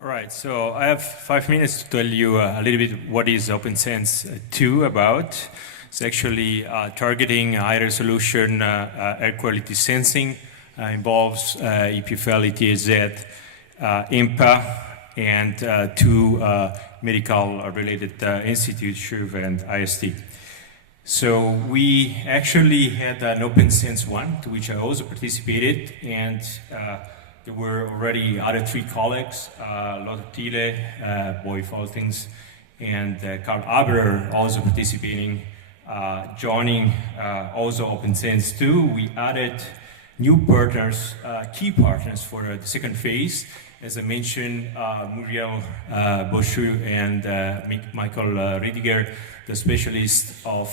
All right, so I have 5 minutes to tell you a little bit what is OpenSense2 about. It's actually targeting high resolution air quality sensing, involves EPFL, ETAZ, IMPA, and two medical related institutes, SHUV and IST. So we actually had an OpenSense1 to which I also participated, and there were already other three colleagues, Lothar Thiele, Boy Faltings, and Karl Aberer also participating, joining also OpenSense2. We added new partners, key partners for the second phase. As I mentioned, Muriel Boschu and Michael Riediger, the specialist of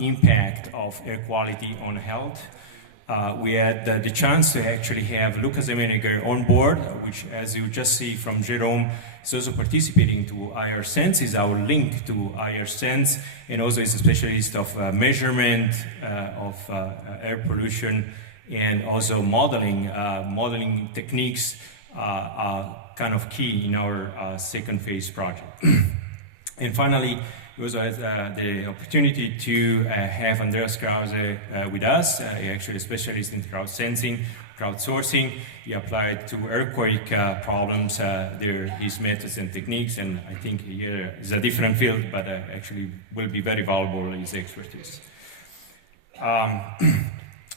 impact of air quality on health. We had the chance to actually have Lucas Emeniger on board, which, as you just see from Jerome, is also participating to IR-Sense, is our link to IR-Sense, and also is a specialist of measurement of air pollution and also modeling techniques are kind of key in our second phase project. And finally, we also had the opportunity to have Andreas Krause with us, actually a specialist in crowd sensing, crowdsourcing. He applied to earthquake problems, his methods and techniques, and I think here is a different field, but actually will be very valuable, his expertise.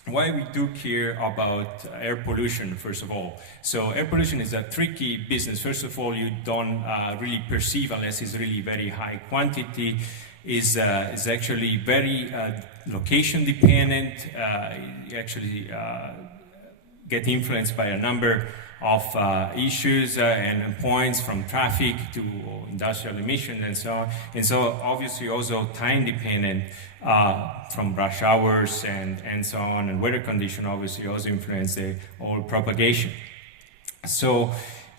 Why we do care about air pollution, first of all. So air pollution is a tricky business. First of all, you don't really perceive unless it's really very high quantity. Is actually very location dependent. You actually get influenced by a number of issues and points, from traffic to industrial emissions and so on. And so obviously also time dependent, from rush hours and so on, and weather condition obviously also influence the whole propagation. So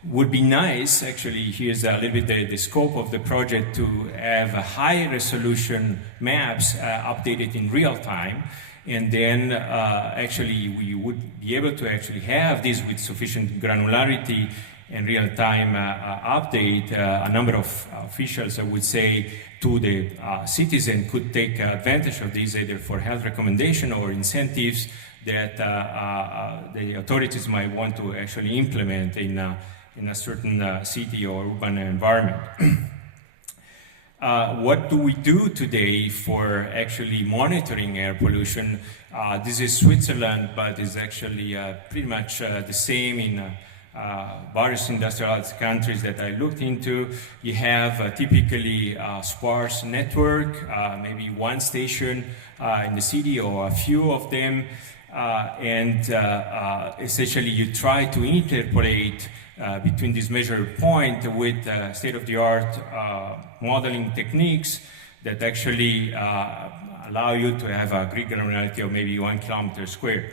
would be nice, actually, here's a little bit the scope of the project, to have a high resolution maps updated in real time. And then actually we would be able to actually have this with sufficient granularity and real-time update. A number of officials, I would say, to the citizen could take advantage of this either for health recommendation or incentives that the authorities might want to actually implement in a certain city or urban environment. What do we do today for actually monitoring air pollution? This is Switzerland, but it's actually pretty much the same in various industrialized countries that I looked into. You have typically a sparse network, maybe one station in the city or a few of them, and essentially you try to interpolate between this measured point with state-of-the-art modeling techniques that actually allow you to have a grid granularity of maybe 1 kilometer square.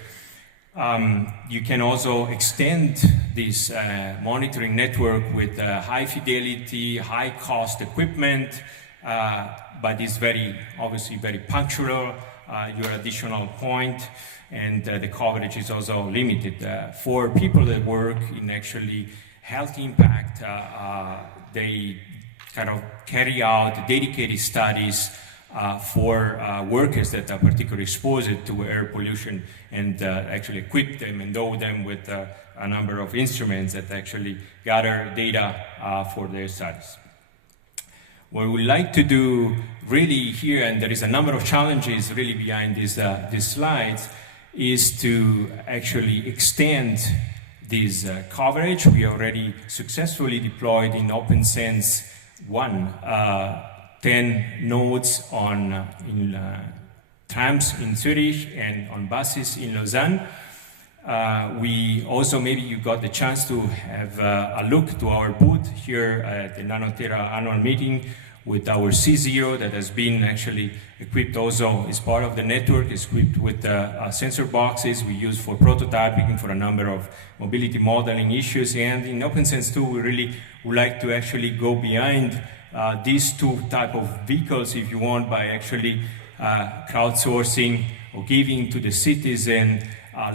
You can also extend this monitoring network with high fidelity, high cost equipment, but it's obviously very punctual, your additional point, and the coverage is also limited. For people that work in actually health impact, they kind of carry out dedicated studies for workers that are particularly exposed to air pollution, and actually equip them, endow them with a number of instruments that actually gather data for their studies. What we like to do really here, and there is a number of challenges really behind these slides, is to actually extend this coverage. We already successfully deployed in OpenSense1 10 nodes in trams in Zurich and on buses in Lausanne. We also, maybe you got the chance to have a look to our booth here at the Nano-Tera annual meeting with our C0 that has been actually equipped also as part of the network, is equipped with sensor boxes we use for prototyping for a number of mobility modeling issues. And in OpenSense2, we really would like to actually go behind these two type of vehicles, if you want, by actually crowdsourcing or giving to the citizen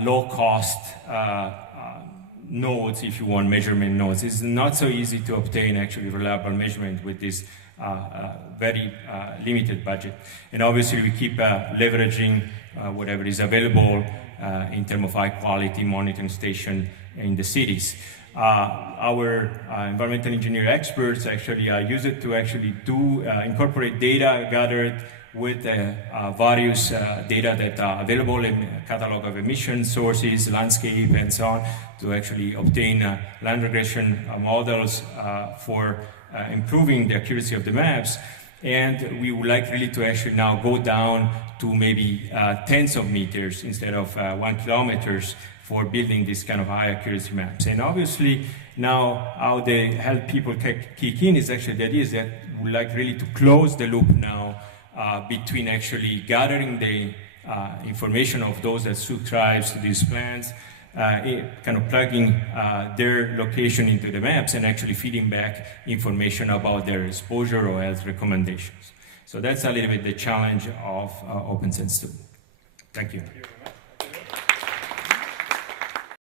low-cost nodes, if you want, measurement nodes. It's not so easy to obtain actually reliable measurement with this very limited budget. And obviously we keep leveraging whatever is available in terms of high quality monitoring station in the cities. Our environmental engineer experts actually use it to actually incorporate data gathered with various data that are available in a catalog of emission sources, landscape, and so on, to actually obtain land regression models for improving the accuracy of the maps. And we would like really to actually now go down to maybe tens of meters instead of 1 kilometers for building this kind of high accuracy maps. And obviously now how they help people kick in is actually the idea is that we like really to close the loop now between actually gathering the information of those that subscribes to these plans, kind of plugging their location into the maps and actually feeding back information about their exposure or health recommendations. So that's a little bit the challenge of OpenSense2. Thank you.